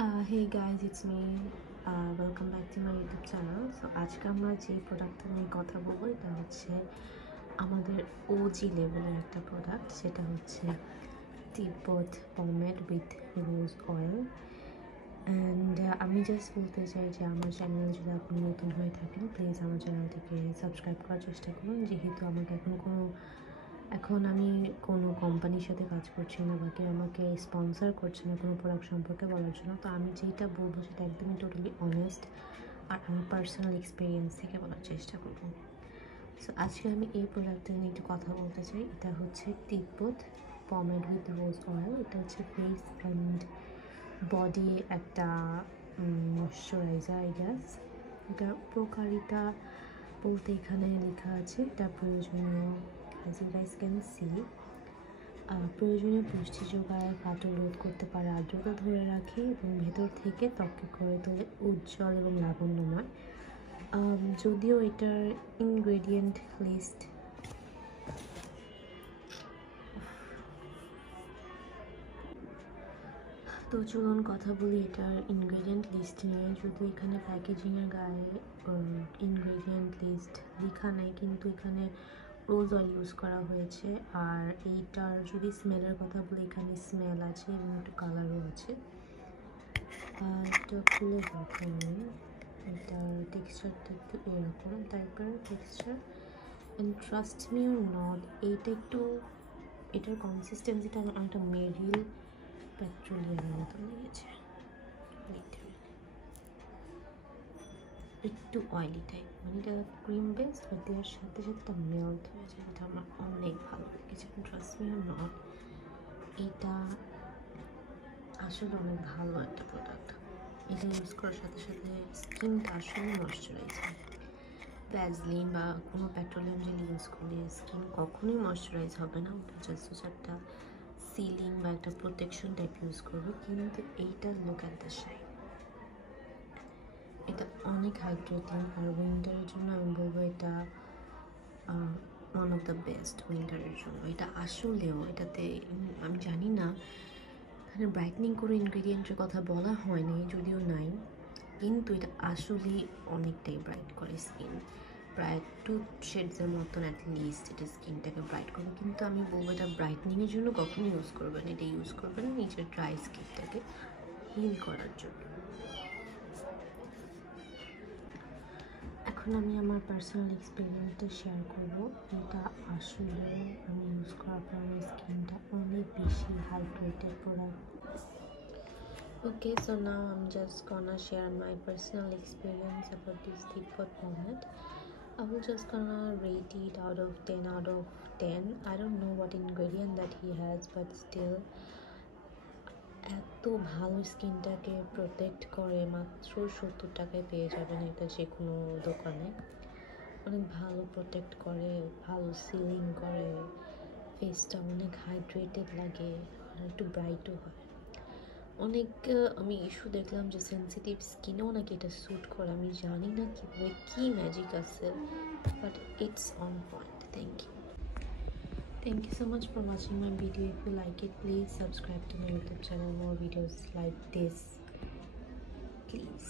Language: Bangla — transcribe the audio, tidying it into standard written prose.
Hey guys, it's me. Welcome back to my YouTube channel. So আজকে আমরা যে প্রোডাক্টটা নিয়ে কথা বলবো এটা হচ্ছে আমাদের ওজি লেভেলের একটা প্রোডাক্ট, সেটা হচ্ছে তিব্বত পমেড উইথ রোজ অয়েল। অ্যান্ড আমি জাস্ট বলতে চাই যে আমার চ্যানেল যদি আপনি নতুন হয়ে থাকেন, প্লিজ আমার চ্যানেলটিকে সাবস্ক্রাইব করার চেষ্টা করুন। যেহেতু আমাকে এখন আমি কোনো কোম্পানির সাথে কাজ করছি না, বা কেউ আমাকে স্পন্সর করছে না কোনো প্রোডাক্ট সম্পর্কে বলার জন্য। তো আমি যেটা বলবো সেটা একদমই টোটালি অনেস্ট আর আমার পার্সোনাল এক্সপিরিয়েন্স থেকে বলার চেষ্টা করবো। সো আজকে আমি এই প্রোডাক্টটা নিয়ে একটু কথা বলতে চাই। এটা হচ্ছে তিব্বত পমেড উইথ রোজ অয়েল। এটা হচ্ছে ফেস অ্যান্ড বডি একটা ময়শ্চারাইজার, আই গেস। এটার উপকারিতা বলতে এখানে লেখা আছে এটা প্রয়োজনীয়, as you guys can see, প্রয়োজনীয় পুষ্টি যোগায়, ফাটল রোধ করতে পারে, আর্দ্রতা ধরে রাখে এবং ভেতর থেকে ত্বককে করে তোলে উজ্জ্বল এবং লাবণ্যময়। যদিও এটার ইনগ্রেডিয়েন্ট লিস্ট তো চলুন কথা বলি এটার ইনগ্রেডিয়েন্ট লিস্ট নিয়ে। যদিও এখানে প্যাকেজিংয়ের গায়ে ইনগ্রেডিয়েন্ট লিস্ট লেখা নেই, কিন্তু এখানে রোজ অয়েল ইউজ করা হয়েছে। আর এইটার যদি স্মেলের কথা বলি, এখানে স্মেল আছে এবং একটু কালারও আছে। এটা খুলে দেখো, আমি এটার টেক্সচারটা একটু এরকম টাইপের texture. And trust me or not, এটার কনসিস্টেন্সিটা অনেকটা মেরিল পেট্রোলিয়ামের মতো লেগেছে, একটু অয়েলি টাইপ। মানে এটা ক্রিম বেসড, বাট দেওয়ার সাথে সাথে এটা মেল্ট হয়েছে, যেটা আমার অনেক ভালো লেগেছে। ট্রাস্ট মি অর নট, এটা আসলে অনেক ভালো একটা প্রোডাক্ট। এটা ইউজ করার সাথে সাথে স্কিনটা আসলে ময়শ্চারাইজ হয়। ভ্যাসলিন বা কোনো পেট্রোলিয়াম জেল ইউজ করলে স্কিন কখনোই ময়শ্চারাইজ হবে না, ওটা জাস্ট একটা সিলিং বা একটা প্রোটেকশন টাইপ ইউজ করবে। কিন্তু এইটা লুক অ্যাট দ্য শাইন, এটা অনেক হাইড্রেটিং। আর উইন্টারের জন্য আমি বলবো এটা ওয়ান অফ দ্য বেস্ট উইন্টারের জন্য। এটা আসলেও এটাতে আমি জানি না এখানে ব্রাইটনিং করে ইনগ্রিডিয়েন্টের কথা বলা হয়নি, যদিও নাই, কিন্তু এটা আসলেই অনেকটাই ব্রাইট করে স্কিন, প্রায় 2 শেডসের মতন অ্যাটলিস্ট এটা স্কিনটাকে ব্রাইট করবে। কিন্তু আমি বলবো এটা ব্রাইটনিংয়ের জন্য কখনো ইউজ করবেন, এটা ইউজ করবেন নিজের ড্রাই স্কিনটাকে হিল করার জন্য। এখন আমি আমার পার্সোনাল এক্সপিরিয়েন্সটা শেয়ার করবো। এটা আসলে আমি ইউজ করার পর আমার স্কিনটা অনেক বেশি hydrated product. Okay, so now I'm just gonna share my personal experience about this Tibbot pomade. I will just gonna rate it out of 10 out of 10. I don't know what ingredient that he has, but still এত ভালো স্কিনটাকে প্রোটেক্ট করে মাত্র 70 টাকায় পেয়ে যাবেন এটা যে কোনো দোকানে। অনেক ভালো প্রোটেক্ট করে, ভালো সিলিং করে, ফেসটা অনেক হাইড্রেটেড লাগে আর একটু ব্রাইটও হয়। অনেক আমি ইস্যু দেখলাম যে সেন্সিটিভ স্কিনেও নাকি এটা স্যুট করে। আমি জানি না কীভাবে, কী ম্যাজিক আছে, but it's on point. Thank you so much for watching my video. If you like it, please subscribe to my YouTube channel. More videos like this, please.